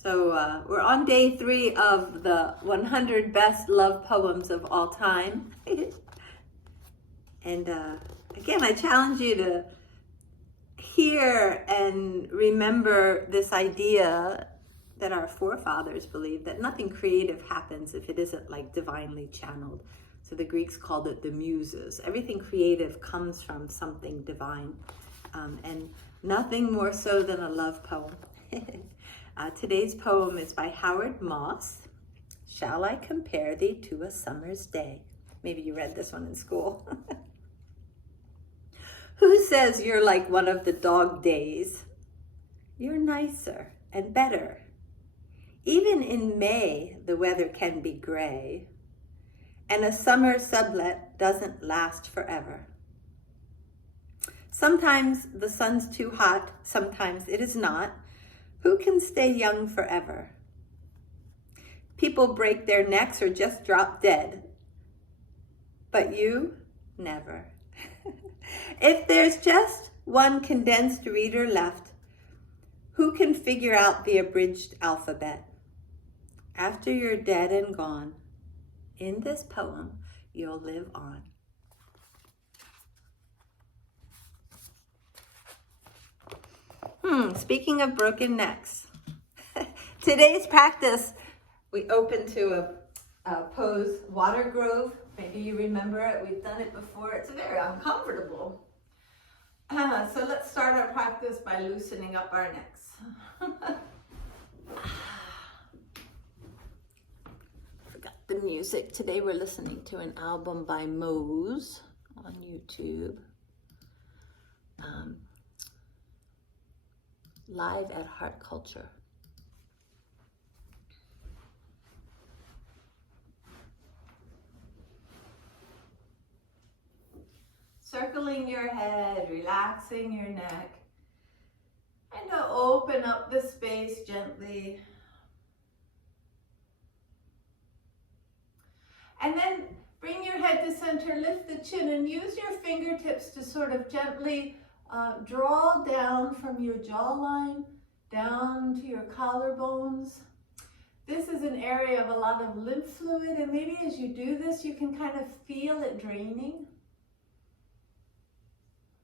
So we're on day 3 of the 100 best love poems of all time. And again, I challenge you to hear and remember this idea that our forefathers believed, that nothing creative happens if it isn't like divinely channeled. So the Greeks called it the muses. Everything creative comes from something divine, and nothing more so than a love poem. Today's poem is by Howard Moss. Shall I compare thee to a summer's day? Maybe you read this one in school. Who says you're like one of the dog days? You're nicer and better. Even in May, the weather can be gray, and a summer sublet doesn't last forever. Sometimes the sun's too hot, sometimes it is not. Who can stay young forever? People break their necks or just drop dead, but you, never. If there's just one condensed reader left, who can figure out the abridged alphabet? After you're dead and gone, in this poem, you'll live on. Speaking of broken necks, today's practice, we open to a pose, Water Grove. Maybe you remember it. We've done it before. It's very uncomfortable. So let's start our practice by loosening up our necks. Forgot the music. Today we're listening to an album by Mose on YouTube. Live at Heart Culture. Circling your head, relaxing your neck, and to open up the space gently. And then bring your head to center, lift the chin, and use your fingertips to sort of gently draw down from your jawline, down to your collarbones. This is an area of a lot of lymph fluid, and maybe as you do this, you can kind of feel it draining.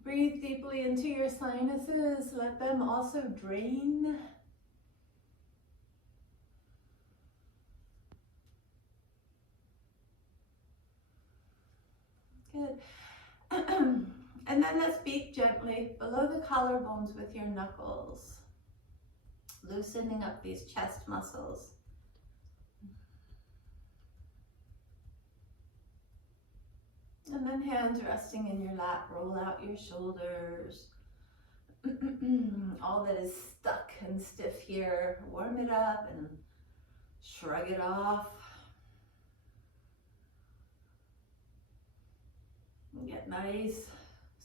Breathe deeply into your sinuses, let them also drain. Good. And then let's beat gently below the collarbones with your knuckles, loosening up these chest muscles. And then hands resting in your lap, roll out your shoulders. All that is stuck and stiff here, warm it up and shrug it off. And get nice,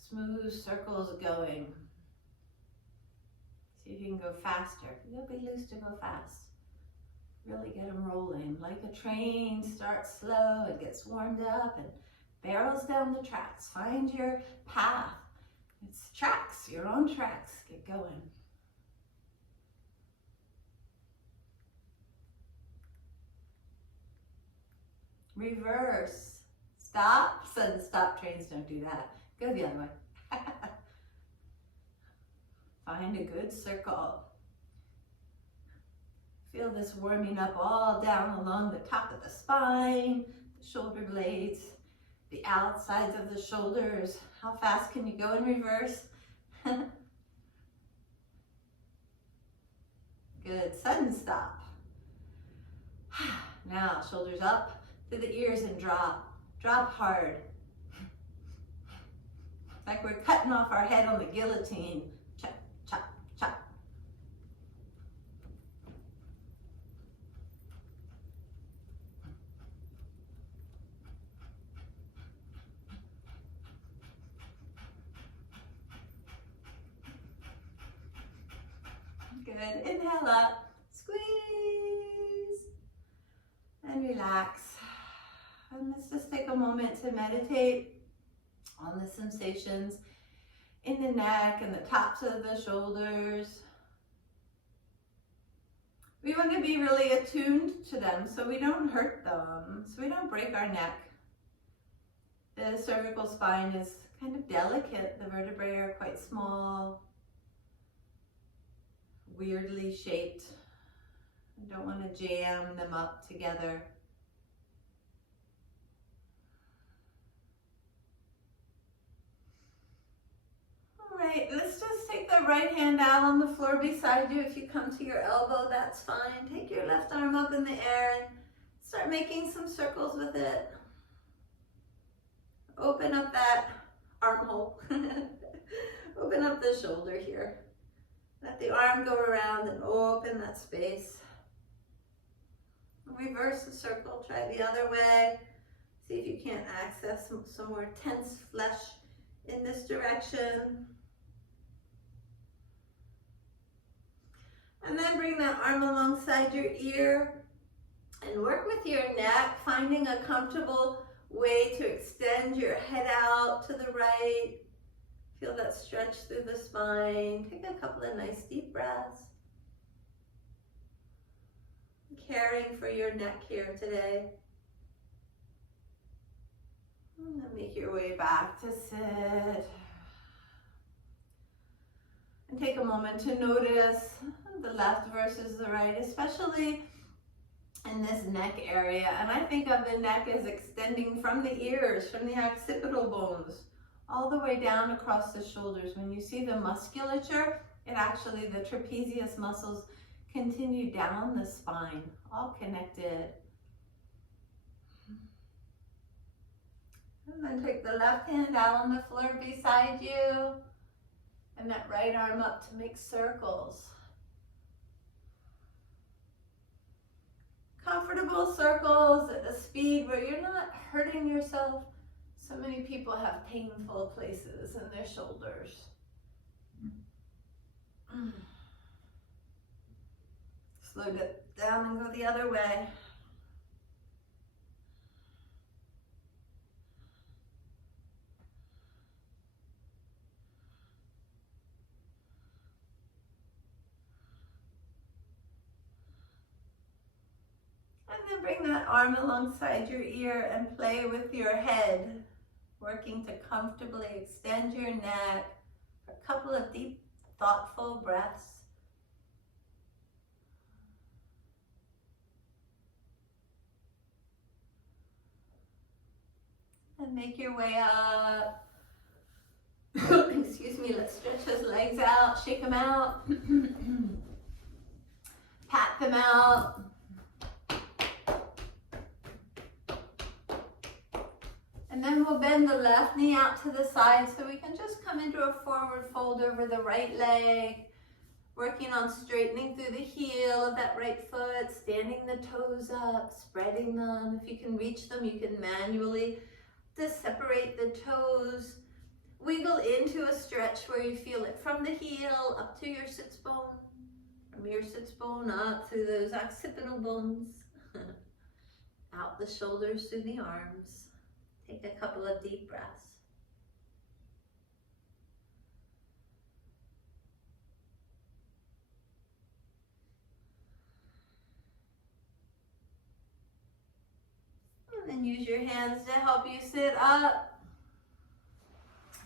smooth circles going. See if you can go faster. You'll be loose to go fast. Really get them rolling. Like a train, starts slow, it gets warmed up and barrels down the tracks. Find your path. It's tracks. You're on tracks. Get going. Reverse. Stop. Sudden stop. Trains don't do that. Go the other way. Find a good circle. Feel this warming up all down along the top of the spine, the shoulder blades, the outsides of the shoulders. How fast can you go in reverse? Good, sudden stop. Now, shoulders up to the ears and drop. Drop hard. Like we're cutting off our head on the guillotine. Chop, chop, chop. Good. Inhale up, squeeze, and relax. And let's just take a moment to meditate on the sensations in the neck and the tops of the shoulders. We want to be really attuned to them so we don't hurt them, so we don't break our neck. The cervical spine is kind of delicate. The vertebrae are quite small, weirdly shaped. I don't want to jam them up together. All right, let's just take the right hand out on the floor beside you. If you come to your elbow, that's fine. Take your left arm up in the air and start making some circles with it. Open up that armhole. Open up the shoulder here. Let the arm go around and open that space. Reverse the circle, try the other way. See if you can't access some more tense flesh in this direction. And then bring that arm alongside your ear and work with your neck, finding a comfortable way to extend your head out to the right. Feel that stretch through the spine. Take a couple of nice deep breaths. Caring for your neck here today. And then make your way back to sit. And take a moment to notice the left versus the right, especially in this neck area. And I think of the neck as extending from the ears, from the occipital bones, all the way down across the shoulders. When you see the musculature, it actually, the trapezius muscles continue down the spine, all connected. And then take the left hand out on the floor beside you, and that right arm up to make circles. Comfortable circles at a speed where you're not hurting yourself. So many people have painful places in their shoulders. Slow it down and go the other way. And then bring that arm alongside your ear and play with your head, working to comfortably extend your neck for a couple of deep, thoughtful breaths. And make your way up. Excuse me, let's stretch those legs out, shake them out. Pat them out. And then we'll bend the left knee out to the side so we can just come into a forward fold over the right leg, working on straightening through the heel of that right foot, standing the toes up, spreading them. If you can reach them, you can manually just separate the toes. Wiggle into a stretch where you feel it from the heel up to your sits bone, from your sits bone up through those occipital bones, out the shoulders through the arms. Take a couple of deep breaths. And then use your hands to help you sit up.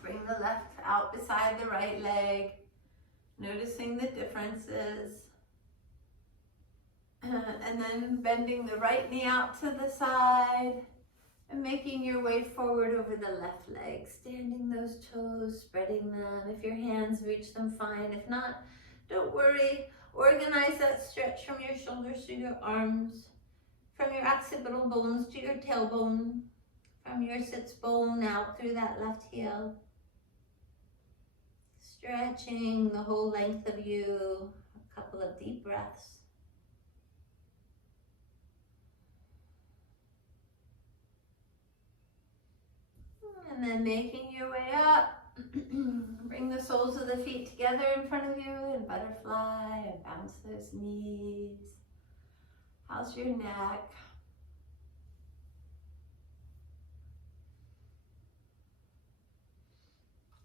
Bring the left out beside the right leg, noticing the differences. And then bending the right knee out to the side. And making your way forward over the left leg, standing those toes, spreading them. If your hands reach them, fine. If not, don't worry. Organize that stretch from your shoulders to your arms, from your occipital bones to your tailbone, from your sits bone out through that left heel. Stretching the whole length of you. A couple of deep breaths. And then making your way up, bring the soles of the feet together in front of you and butterfly and bounce those knees. How's your neck?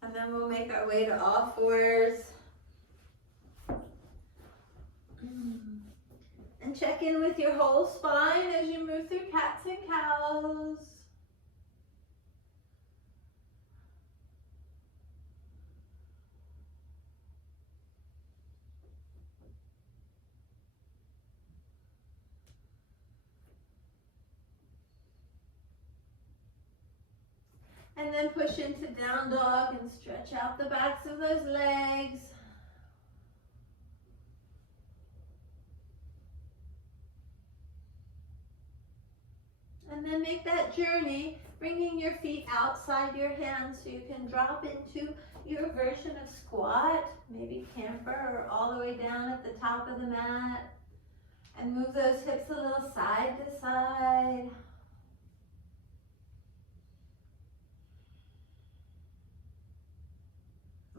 And then we'll make our way to all fours. check in with your whole spine as you move through cats and cows. And then push into down dog and stretch out the backs of those legs. And then make that journey, bringing your feet outside your hands so you can drop into your version of squat, maybe camper or all the way down at the top of the mat. And move those hips a little side to side.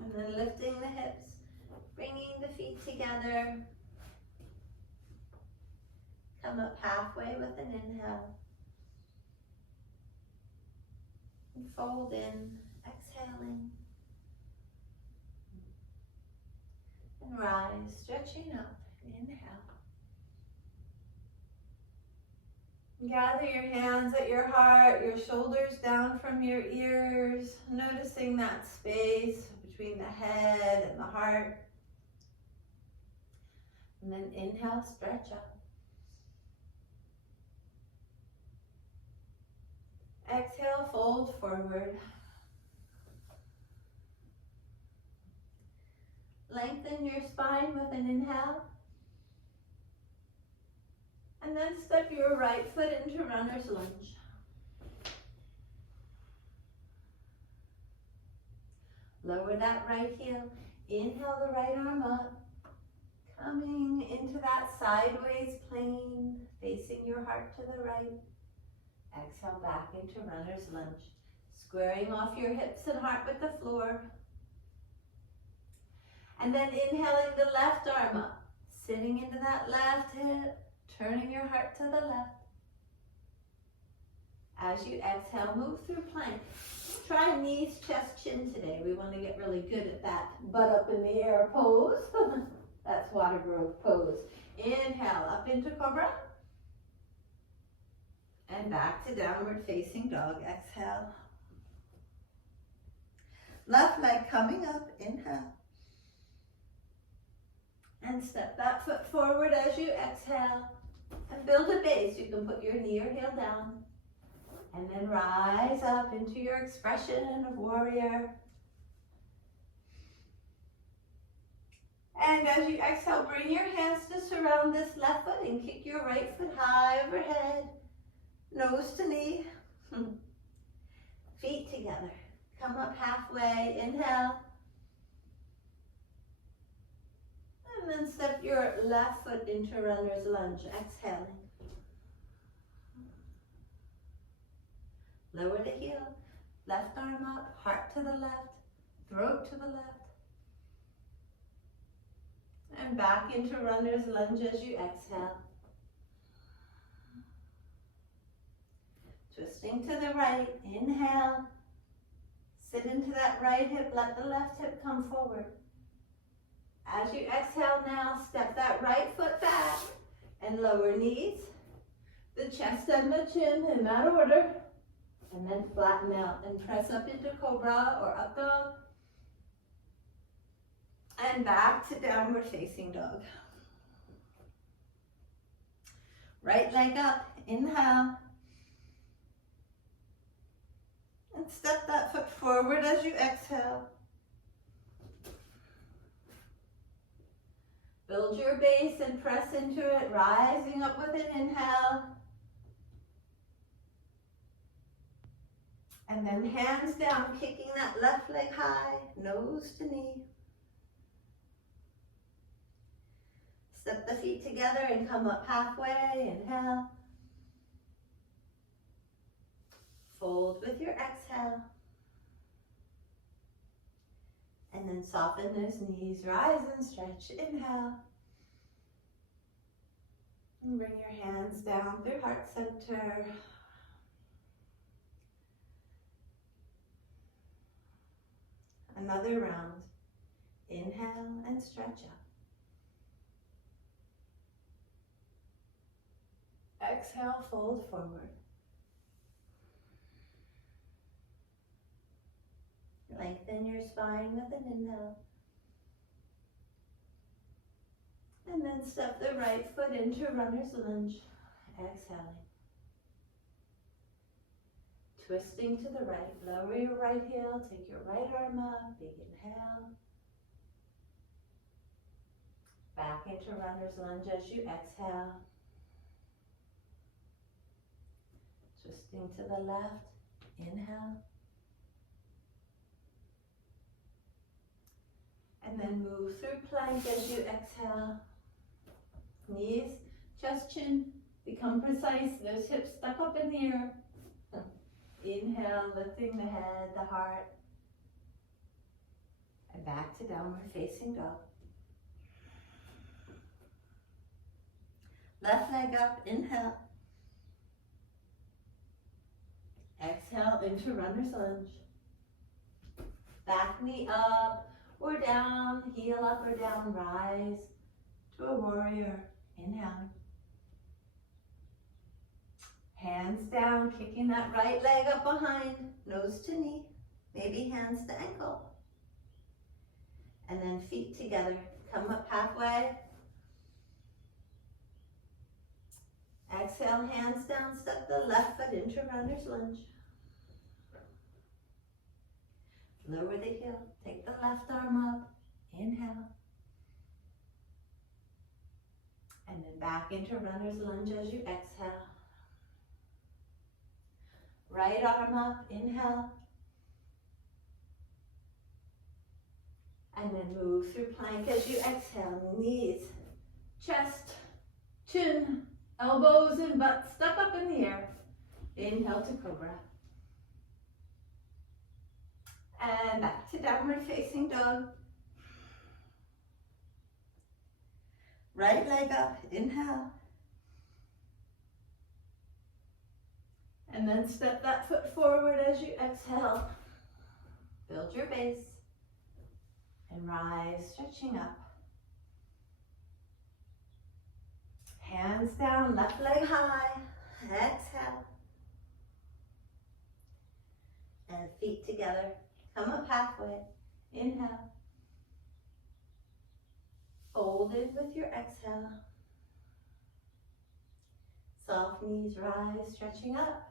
And then lifting the hips, bringing the feet together. Come up halfway with an inhale. And fold in, exhaling. And rise, stretching up, inhale. Gather your hands at your heart, your shoulders down from your ears, noticing that space between the head and the heart. And then inhale, stretch up. Exhale, fold forward. Lengthen your spine with an inhale. And then step your right foot into runner's lunge. Lower that right heel. Inhale the right arm up. Coming into that sideways plane, facing your heart to the right. Exhale back into runner's lunge. Squaring off your hips and heart with the floor. And then inhaling the left arm up. Sitting into that left hip. Turning your heart to the left. As you exhale, move through plank. Try knees, chest, chin today. We want to get really good at that butt up in the air pose. That's water growth pose. Inhale, up into cobra. And back to downward facing dog. Exhale. Left leg coming up. Inhale. And step that foot forward as you exhale. And build a base. You can put your knee or heel down. And then rise up into your expression of warrior. And as you exhale, bring your hands to surround this left foot and kick your right foot high overhead. Nose to knee. Feet together. Come up halfway. Inhale. And then step your left foot into runner's lunge, exhaling. Lower the heel, left arm up, heart to the left, throat to the left. And back into runner's lunge as you exhale. Twisting to the right, inhale. Sit into that right hip, let the left hip come forward. As you exhale now, step that right foot back and lower knees, the chest and the chin in that order, and then flatten out and press up into cobra or up dog, and back to downward facing dog. Right leg up, inhale, and step that foot forward as you exhale. Build your base and press into it, rising up with an inhale. And then hands down, kicking that left leg high, nose to knee. Step the feet together and come up halfway, inhale. Fold with your exhale. And then soften those knees, rise and stretch, inhale. And bring your hands down through heart center. Another round. Inhale and stretch up. exhale, fold forward. Lengthen your spine with an inhale. And then step the right foot into runner's lunge, exhaling. Twisting to the right, lower your right heel, take your right arm up, big inhale. Back into runner's lunge as you exhale. Twisting to the left, inhale. And then move through plank as you exhale. Knees, chest, chin, become precise. Those hips stuck up in the air. Inhale, lifting the head, the heart. And back to downward facing dog. Left leg up, inhale. Exhale into runner's lunge. Back knee up or down, heel up or down, rise to a warrior. Inhale. Hands down, kicking that right leg up behind, nose to knee, maybe hands to ankle. And then feet together. Come up halfway. Exhale, hands down, step the left foot into runner's lunge. Lower the heel, take the left arm up, inhale. And then back into runner's lunge as you exhale. Right arm up, inhale. And then move through plank as you exhale. Knees, chest, chin, elbows and butt stuck up in the air. Inhale to cobra. And back to downward facing dog. Right leg up, inhale. And then step that foot forward as you exhale. Build your base. And rise, stretching up. Hands down, left leg high. Exhale. And feet together. Come up halfway. Inhale. Fold in with your exhale. Soft knees rise, stretching up.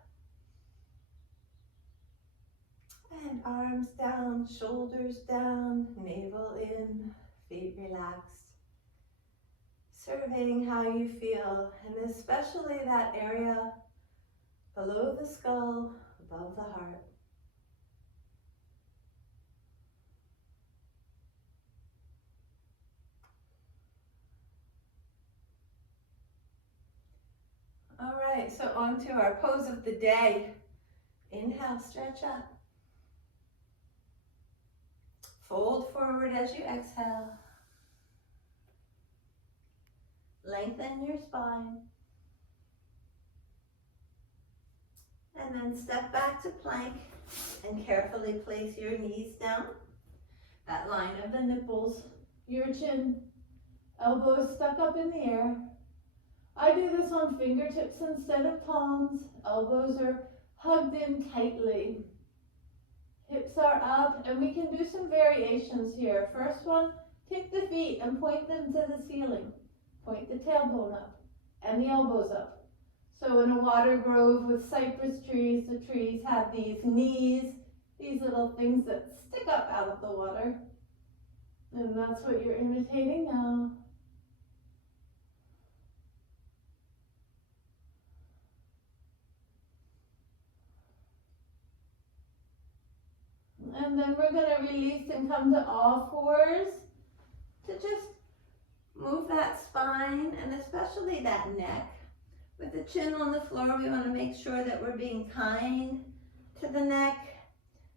And arms down, shoulders down, navel in, feet relaxed. Surveying how you feel, and especially that area below the skull, above the heart. All right, so on to our pose of the day. Inhale, stretch up. Fold forward as you exhale. Lengthen your spine. And then step back to plank and carefully place your knees down. That line of the nipples, your chin, elbows stuck up in the air. I do this on fingertips instead of palms. Elbows are hugged in tightly. Hips are up, and we can do some variations here. First one, take the feet and point them to the ceiling. Point the tailbone up and the elbows up. So in a water grove with cypress trees, the trees have these knees, these little things that stick up out of the water. And that's what you're imitating now. And then we're going to release and come to all fours to just move that spine and especially that neck. With the chin on the floor, we want to make sure that we're being kind to the neck.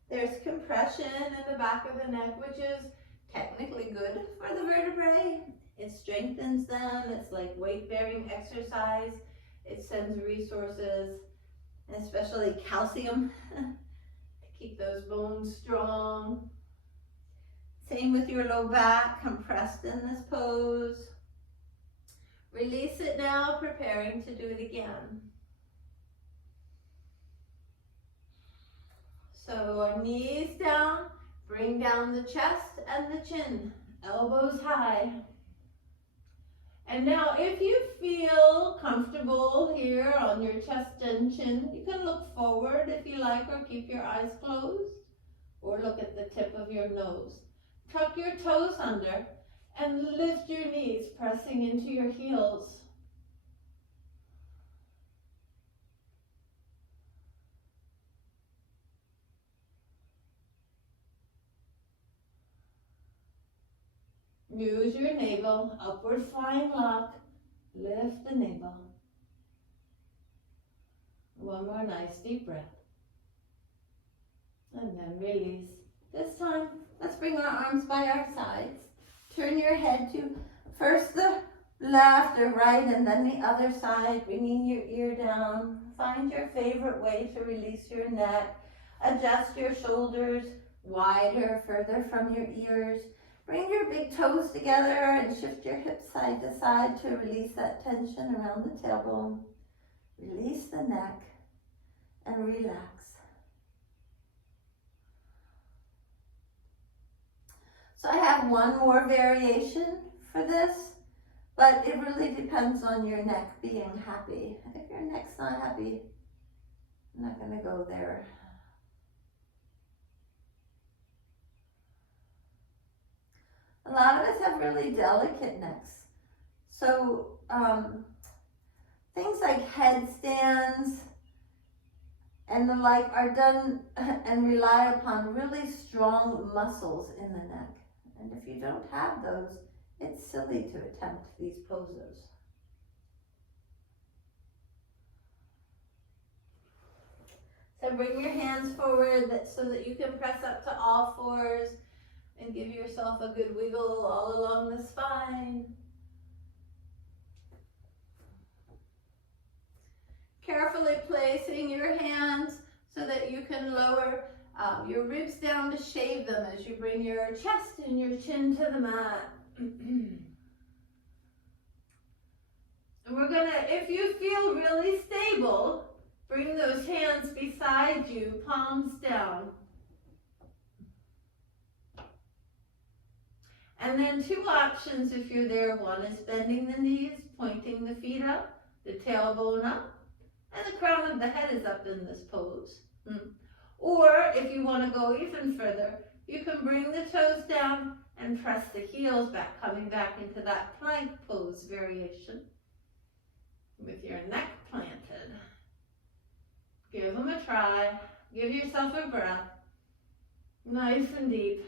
There's compression in the back of the neck, which is technically good for the vertebrae. It strengthens them. It's like weight-bearing exercise. It sends resources, and especially calcium, keep those bones strong. Same with your low back, compressed in this pose. Release it now, preparing to do it again. So knees down, bring down the chest and the chin, elbows high. And now if you feel comfortable here on your chest and chin, you can look forward if you like, or keep your eyes closed, or look at the tip of your nose. Tuck your toes under and lift your knees, pressing into your heels. Use your navel, upward flying lock, lift the navel. One more nice deep breath. And then release. This time, let's bring our arms by our sides. Turn your head to first the left or right and then the other side, bringing your ear down. Find your favorite way to release your neck. Adjust your shoulders wider, further from your ears. Bring your big toes together and shift your hips side to side to release that tension around the tailbone. Release the neck and relax. So I have one more variation for this, but it really depends on your neck being happy. If your neck's not happy, I'm not going to go there. A lot of us have really delicate necks. So things like headstands and the like are done and rely upon really strong muscles in the neck. And if you don't have those, it's silly to attempt these poses. So bring your hands forward so that you can press up to all fours and give yourself a good wiggle all along the spine. Carefully placing your hands so that you can lower your ribs down to shave them as you bring your chest and your chin to the mat. And we're gonna, if you feel really stable, bring those hands beside you, palms down. And then two options if you're there. One is bending the knees, pointing the feet up, the tailbone up, and the crown of the head is up in this pose. Or if you want to go even further, you can bring the toes down and press the heels back, coming back into that plank pose variation with your neck planted. Give them a try. Give yourself a breath. Nice and deep.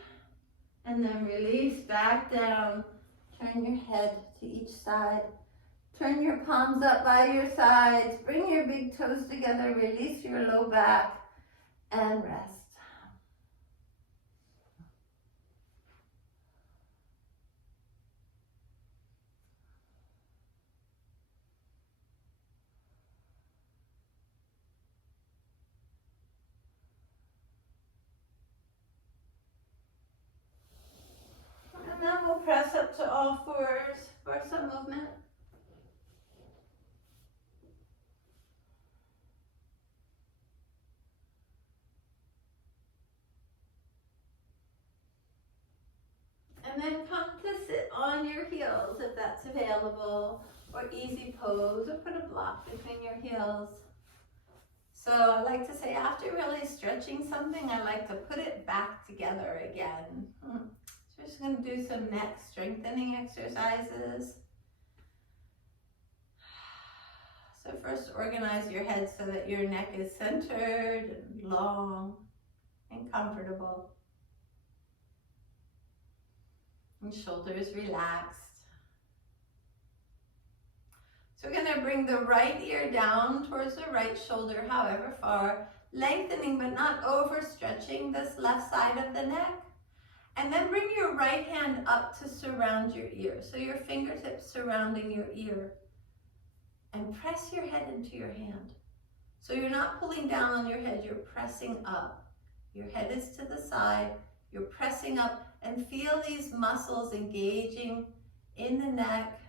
And then release back down. Turn your head to each side. Turn your palms up by your sides. Bring your big toes together. Release your low back and rest. And then we'll press up to all fours for some movement. And then come to sit on your heels if that's available, or easy pose, or put a block between your heels. So I like to say after really stretching something, I like to put it back together again. So we're just going to do some neck strengthening exercises. So first organize your head so that your neck is centered and long and comfortable. And shoulders relaxed. So we're going to bring the right ear down towards the right shoulder, however far, lengthening but not overstretching this left side of the neck. And then bring your right hand up to surround your ear. So your fingertips surrounding your ear. And press your head into your hand. So you're not pulling down on your head, you're pressing up. Your head is to the side, you're pressing up, and feel these muscles engaging in the neck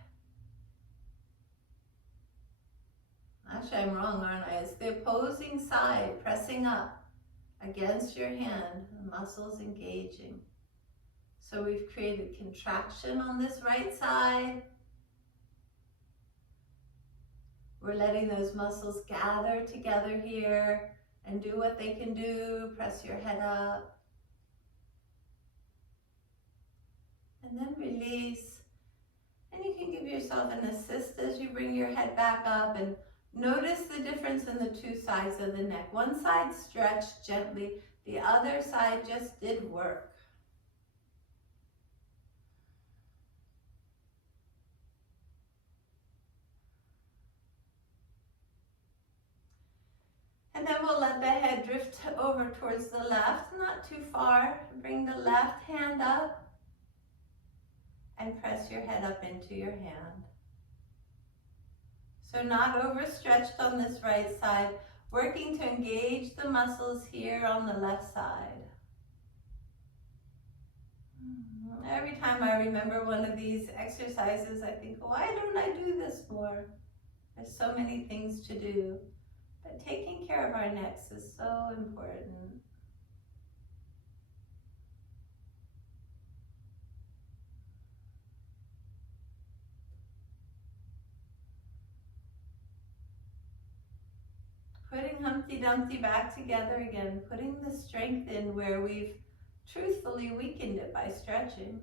actually I'm wrong, aren't I? It's the opposing side, pressing up against your hand, the muscles engaging. So we've created contraction on this right side. We're letting those muscles gather together here and do what they can do. Press your head up. And then release. And you can give yourself an assist as you bring your head back up, and notice the difference in the two sides of the neck. One side stretched gently, the other side just did work. And then we'll let the head drift over towards the left, not too far. Bring the left hand up and press your head up into your hand. So not overstretched on this right side, working to engage the muscles here on the left side. Every time I remember one of these exercises, I think, why don't I do this more? There's so many things to do. But taking care of our necks is so important. Putting Humpty Dumpty back together again, putting the strength in where we've truthfully weakened it by stretching.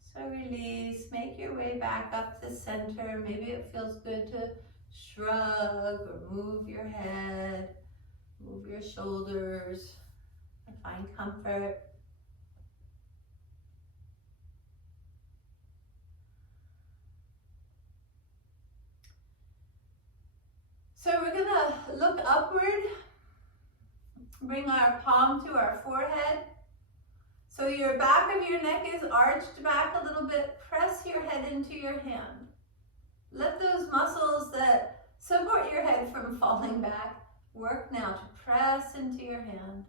So release, make your way back up to center. Maybe it feels good to shrug or move your head, move your shoulders, and find comfort. So we're gonna look upward, bring our palm to our forehead. So your back of your neck is arched back a little bit. Press your head into your hand. Let those muscles that support your head from falling back work now to press into your hand.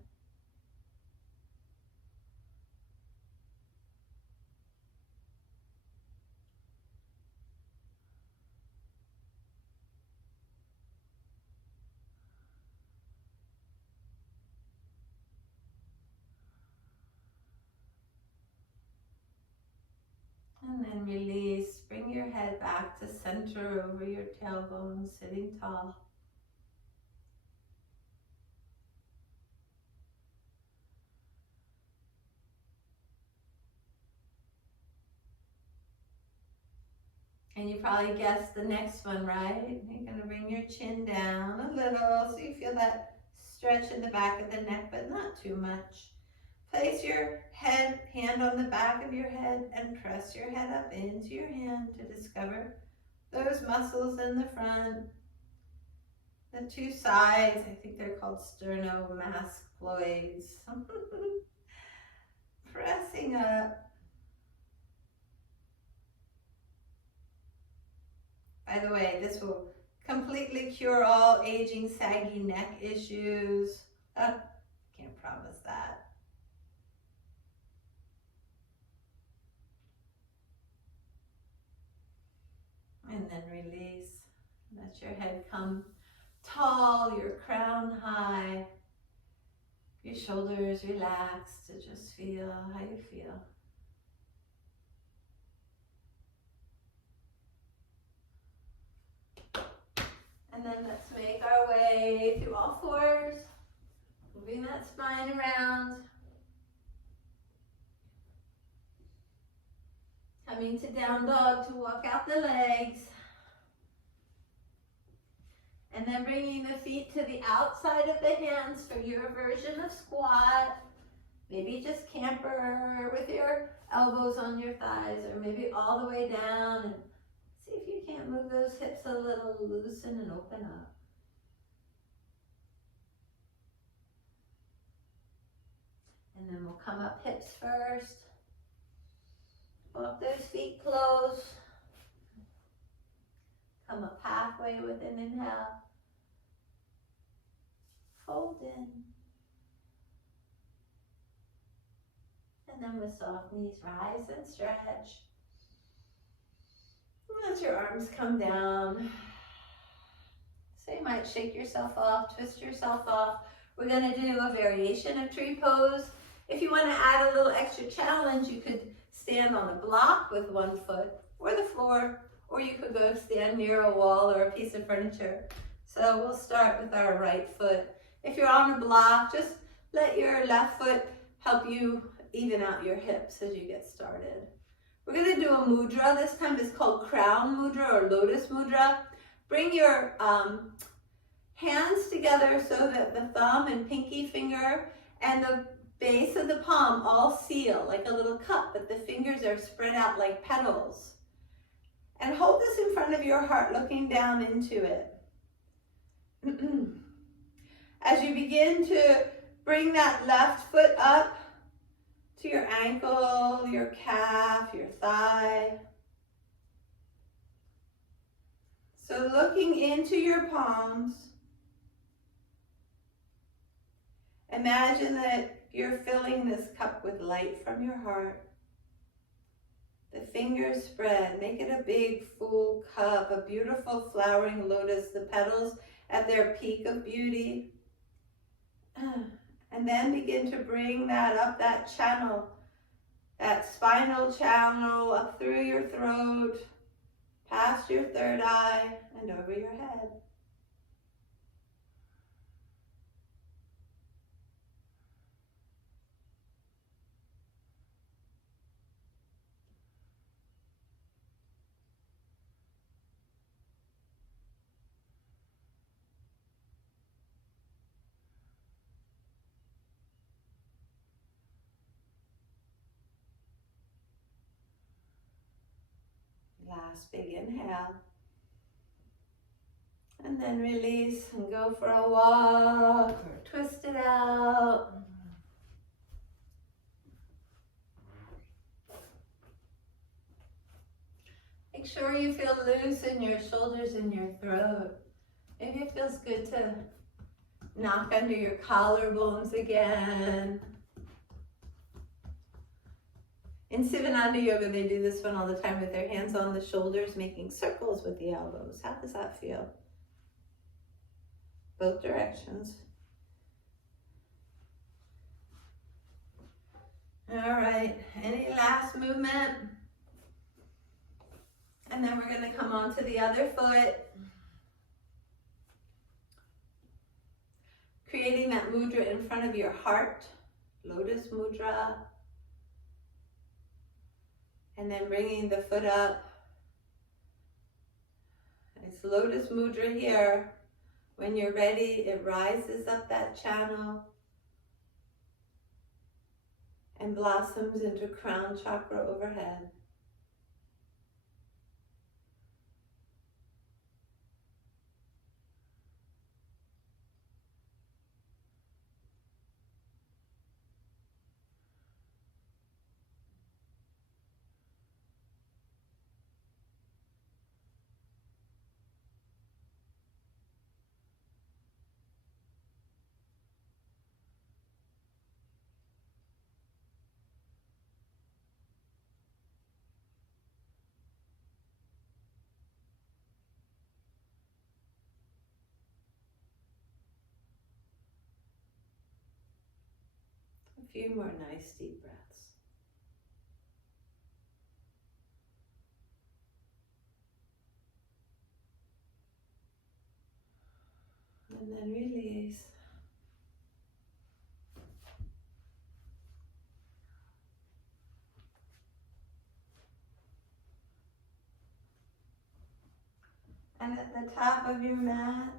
And then release, bring your head back to center over your tailbone, sitting tall. And you probably guessed the next one, right? You're gonna bring your chin down a little so you feel that stretch in the back of the neck, but not too much. Place your hand on the back of your head and press your head up into your hand to discover those muscles in the front. The two sides, I think they're called sternomastoids. Pressing up. By the way, this will completely cure all aging, saggy neck issues. Can't promise that. And then release. Let your head come tall, your crown high. Your shoulders relaxed to just feel how you feel. And then let's make our way through all fours, moving that spine around. Coming to down dog to walk out the legs. And then bringing the feet to the outside of the hands for your version of squat. Maybe just camper with your elbows on your thighs, or maybe all the way down, and see if you can't move those hips a little, loosen and open up. And then we'll come up hips first. Walk those feet close. Come up halfway with an inhale. Fold in. And then with soft knees, rise and stretch. Let your arms come down. So you might shake yourself off, twist yourself off. We're going to do a variation of tree pose. If you want to add a little extra challenge, you could stand on a block with one foot or the floor, or you could go stand near a wall or a piece of furniture. So we'll start with our right foot. If you're on a block, just let your left foot help you even out your hips as you get started. We're going to do a mudra. This time it's called crown mudra or lotus mudra. Bring your hands together so that the thumb and pinky finger and the base of the palm all seal like a little cup, but the fingers are spread out like petals. And hold this in front of your heart, looking down into it. As you begin to bring that left foot up to your ankle, your calf, your thigh. So looking into your palms, imagine that you're filling this cup with light from your heart. The fingers spread, make it a big full cup, a beautiful flowering lotus, the petals at their peak of beauty. And then begin to bring that up that channel, that spinal channel up through your throat, past your third eye, and over your head. Last big inhale. And then release and go for a walk or twist it out. Make sure you feel loose in your shoulders and your throat. Maybe it feels good to knock under your collarbones again. In Sivananda Yoga, they do this one all the time with their hands on the shoulders, making circles with the elbows. How does that feel? Both directions. All right, any last movement? And then we're going to come on to the other foot. Creating that mudra in front of your heart, lotus mudra. And then bringing the foot up. It's lotus mudra here. When you're ready, it rises up that channel and blossoms into crown chakra overhead. A few more nice deep breaths. And then release. And at the top of your mat,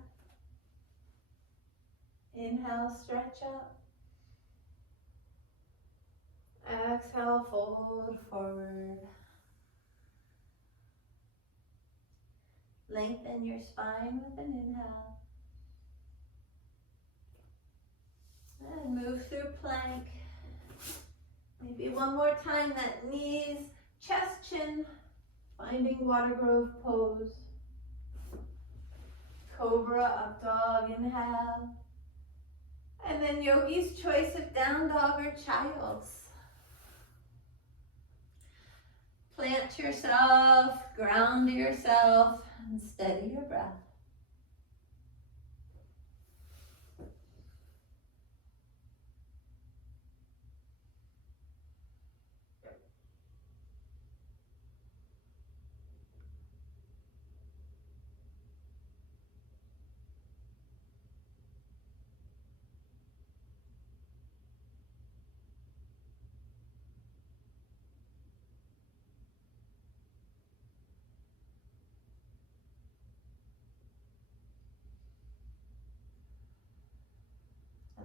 inhale, stretch up. Exhale, fold forward. Lengthen your spine with an inhale. And move through plank. Maybe one more time, that knees, chest, chin, finding water grove pose. Cobra, up dog, inhale. And then yogi's choice of down dog or child's. Plant yourself, ground yourself, and steady your breath.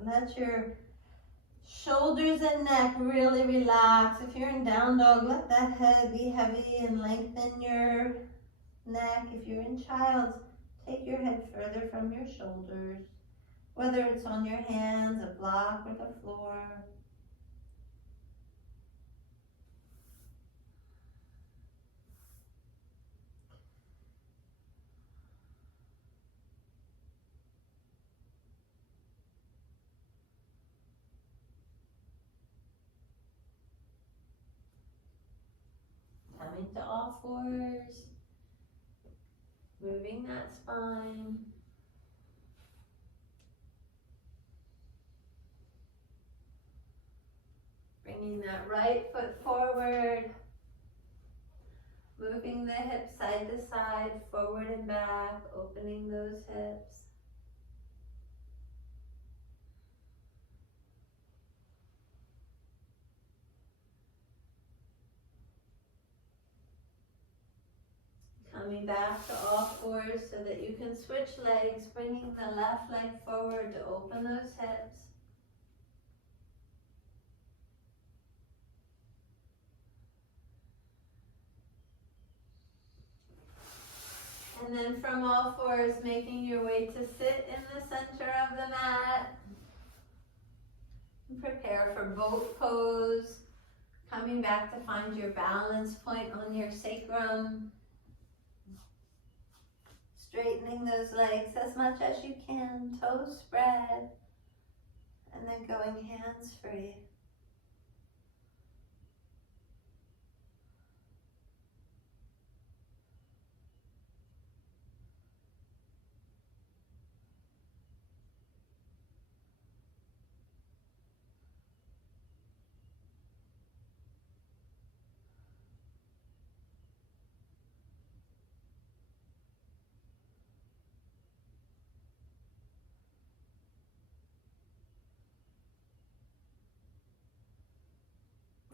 Let your shoulders and neck really relax. If you're in down dog, let that head be heavy and lengthen your neck. If you're in child's, take your head further from your shoulders, whether it's on your hands, a block, or the floor. Coming to all fours, moving that spine. Bringing that right foot forward, moving the hips side to side, forward and back, opening those hips. Coming back to all fours so that you can switch legs, bringing the left leg forward to open those hips. And then from all fours, making your way to sit in the center of the mat. And prepare for boat pose. Coming back to find your balance point on your sacrum. Straightening those legs as much as you can, toes spread, and then going hands free.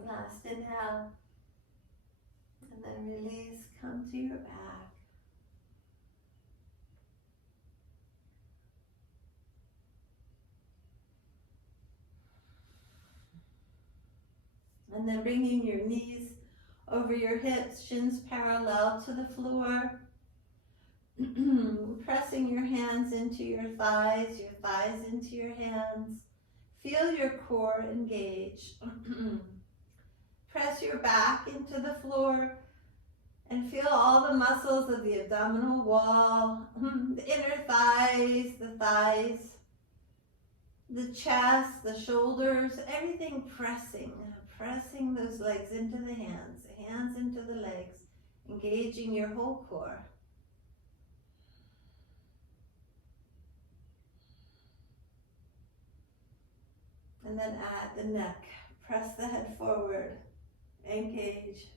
Last inhale, and then release, come to your back. And then bringing your knees over your hips, shins parallel to the floor. Pressing your hands into your thighs into your hands. Feel your core engage. Press your back into the floor and feel all the muscles of the abdominal wall, the inner thighs, the chest, the shoulders, everything pressing those legs into the hands into the legs, engaging your whole core. And then add the neck, press the head forward, engage.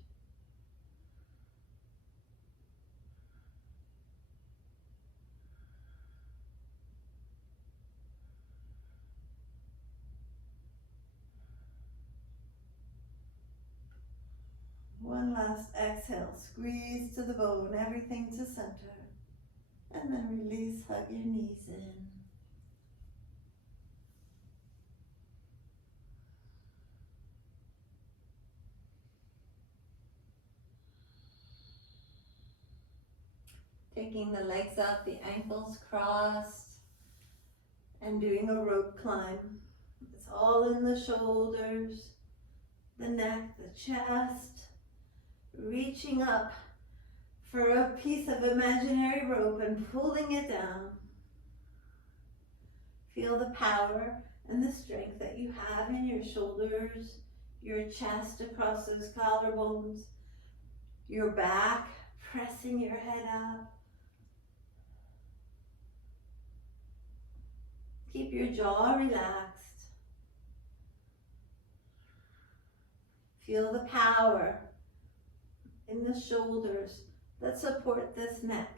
One last exhale, squeeze to the bone, everything to center. And then release, hug your knees in. Taking the legs up, the ankles crossed, and doing a rope climb. It's all in the shoulders, the neck, the chest, reaching up for a piece of imaginary rope and pulling it down. Feel the power and the strength that you have in your shoulders, your chest across those collarbones, your back, pressing your head up. Keep your jaw relaxed. Feel the power in the shoulders that support this neck.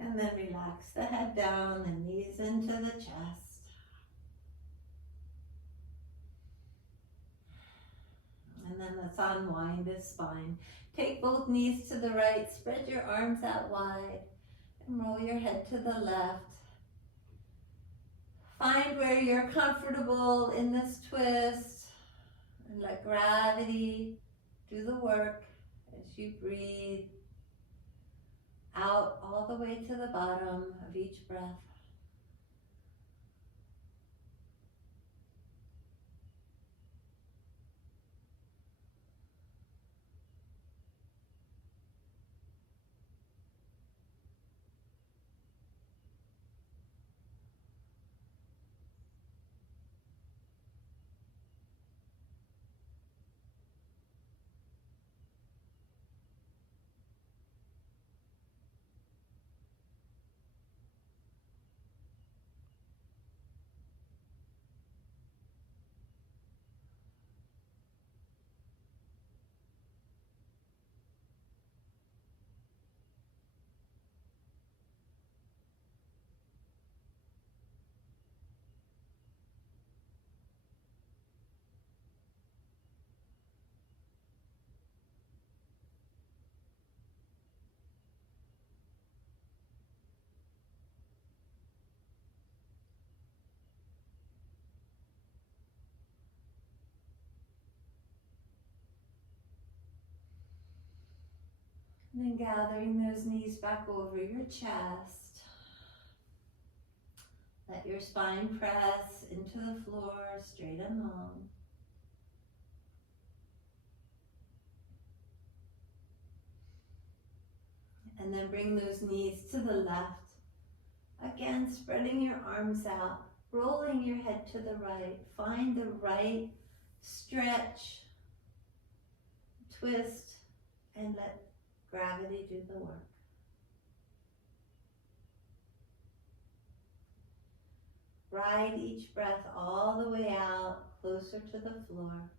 And then relax the head down, the knees into the chest. And then let's unwind the spine. Take both knees to the right, spread your arms out wide. And roll your head to the left. Find where you're comfortable in this twist and let gravity do the work as you breathe out all the way to the bottom of each breath. And then gathering those knees back over your chest. Let your spine press into the floor straight and long. And then bring those knees to the left. Again, spreading your arms out, rolling your head to the right. Find the right stretch, twist, and let gravity do the work. Ride each breath all the way out, closer to the floor.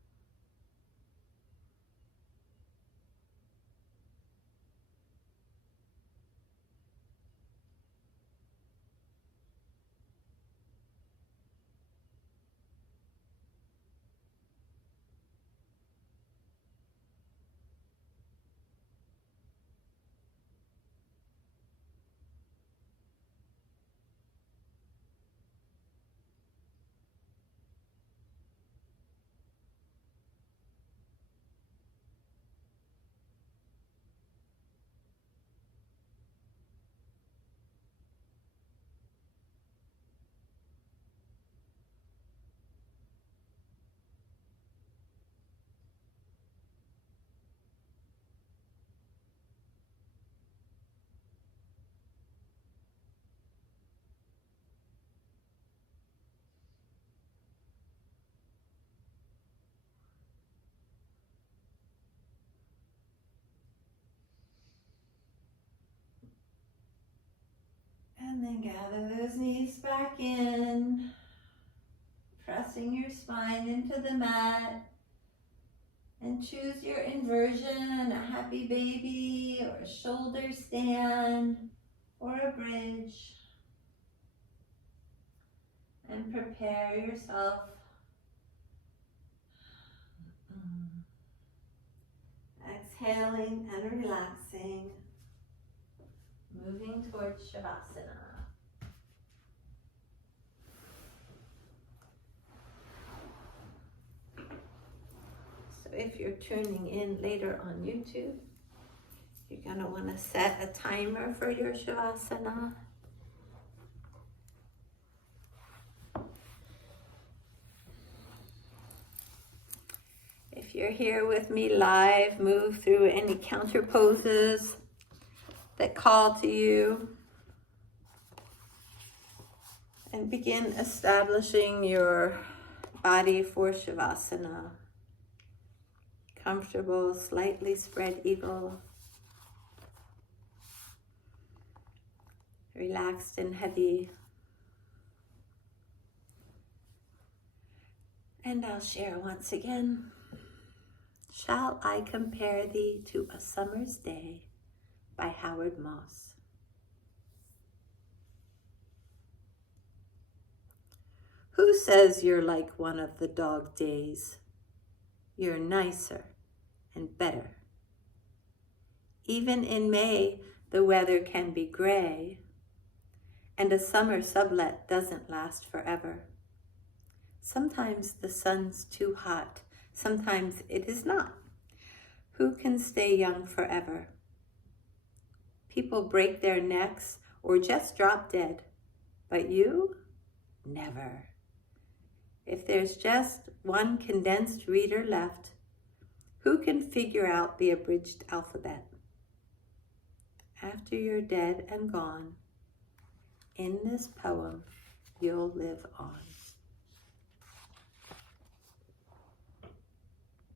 And then gather those knees back in, pressing your spine into the mat. And choose your inversion, a happy baby, or a shoulder stand, or a bridge. And prepare yourself. Exhaling and relaxing. Moving towards Shavasana. So if you're tuning in later on YouTube, you're going to want to set a timer for your Shavasana. If you're here with me live, move through any counter poses that call to you. And begin establishing your body for Shavasana. Comfortable, slightly spread eagle. Relaxed and heavy. And I'll share once again. Shall I compare thee to a summer's day? By Howard Moss. Who says you're like one of the dog days? You're nicer and better. Even in May, the weather can be gray, and a summer sublet doesn't last forever. Sometimes the sun's too hot, sometimes it is not. Who can stay young forever? People break their necks or just drop dead, but you, never. If there's just one condensed reader left, who can figure out the abridged alphabet? After you're dead and gone, in this poem, you'll live on.